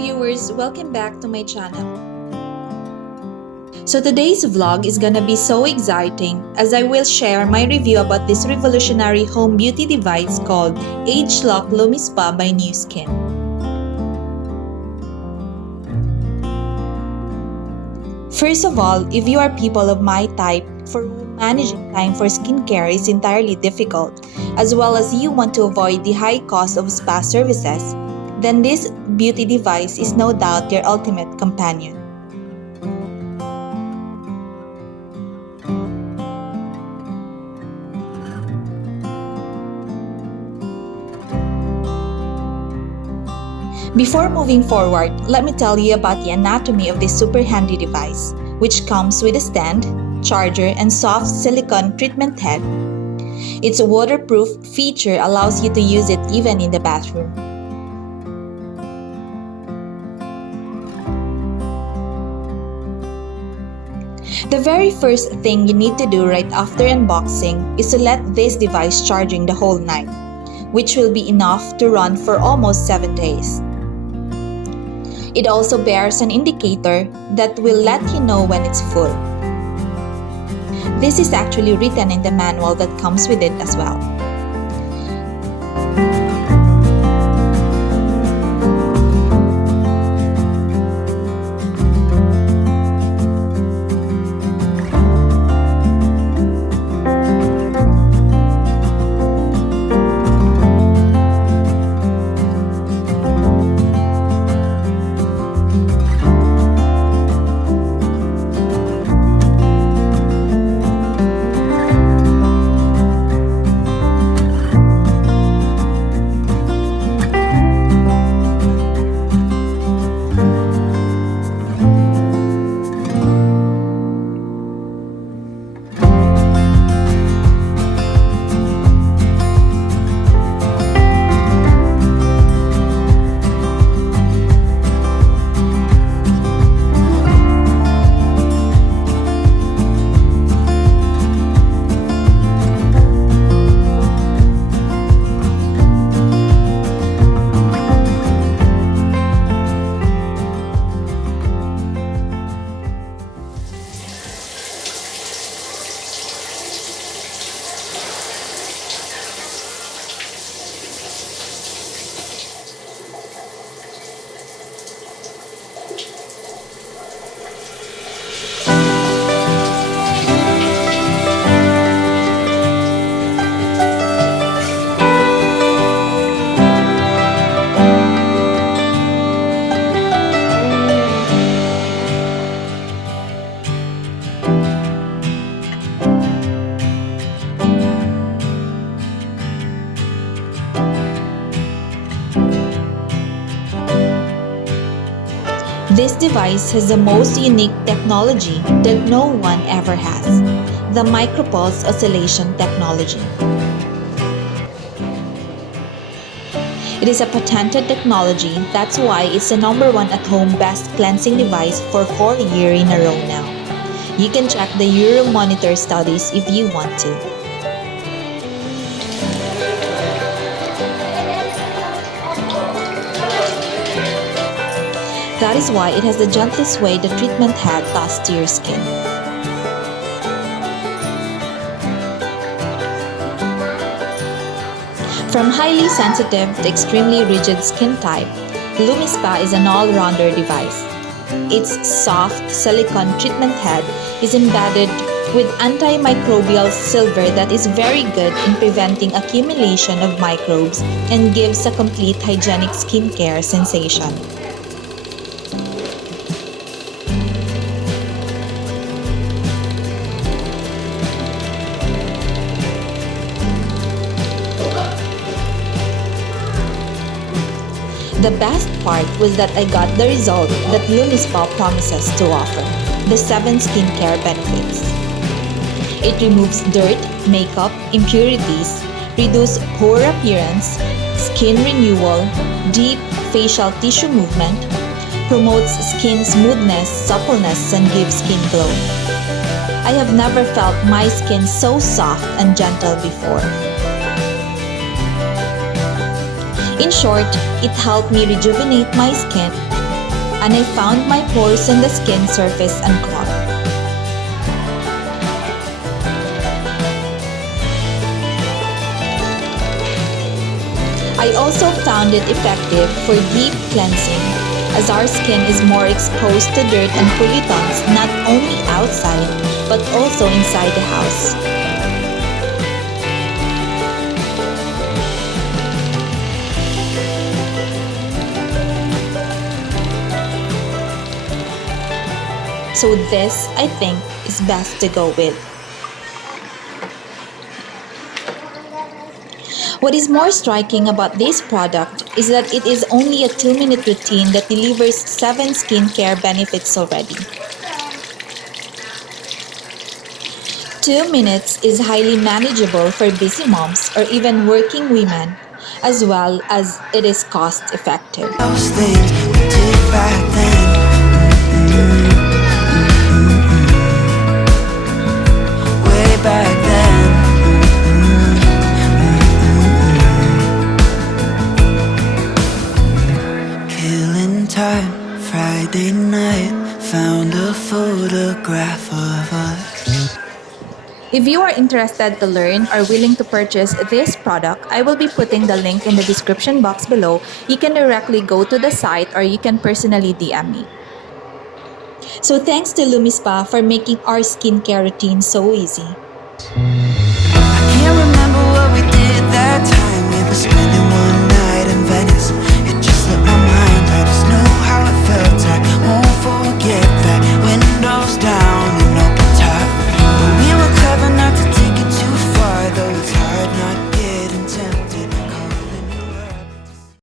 viewers, welcome back to my channel. So today's vlog is gonna be so exciting as I will share my review about this revolutionary home beauty device called AgeLOc LumiSpa by Nu Skin. First of all, if you are people of my type for whom managing time for skincare is entirely difficult, as well as you want to avoid the high cost of spa services, then this beauty device is no doubt your ultimate companion. Before moving forward, let me tell you about the anatomy of this super handy device, which comes with a stand, charger, and soft silicone treatment head. Its waterproof feature allows you to use it even in the bathroom. The very first thing you need to do right after unboxing is to let this device charging the whole night, which will be enough to run for almost 7 days. It also bears an indicator that will let you know when it's full. This is actually written in the manual that comes with it as well. This device has the most unique technology that no one ever has, the micropulse oscillation technology. It is a patented technology, that's why it's the #1 at-home best cleansing device for 4 years in a row now. You can check the Euromonitor studies if you want to. That is why it has the gentlest way the treatment head does to your skin. From highly sensitive to extremely rigid skin type, LumiSpa is an all-rounder device. Its soft silicone treatment head is embedded with antimicrobial silver that is very good in preventing accumulation of microbes and gives a complete hygienic skincare sensation. The best part was that I got the result that LumiSpa promises to offer, the 7 skincare benefits. It removes dirt, makeup, impurities, reduces pore appearance, skin renewal, deep facial tissue movement, promotes skin smoothness, suppleness, and gives skin glow. I have never felt my skin so soft and gentle before. In short, it helped me rejuvenate my skin, and I found my pores on the skin surface unclogged. I also found it effective for deep cleansing, as our skin is more exposed to dirt and pollutants not only outside but also inside the house. So this, I think, is best to go with. What is more striking about this product is that it is only a 2-minute routine that delivers 7 skincare benefits already. 2 minutes is highly manageable for busy moms or even working women, as well as it is cost effective. Those things we did back then. Way back then. Killing time, Friday night, found a photograph of us. If you are interested to learn or willing to purchase this product, I will be putting the link in the description box below. You can directly go to the site or you can personally DM me. So thanks to LumiSpa for making our skincare routine so easy.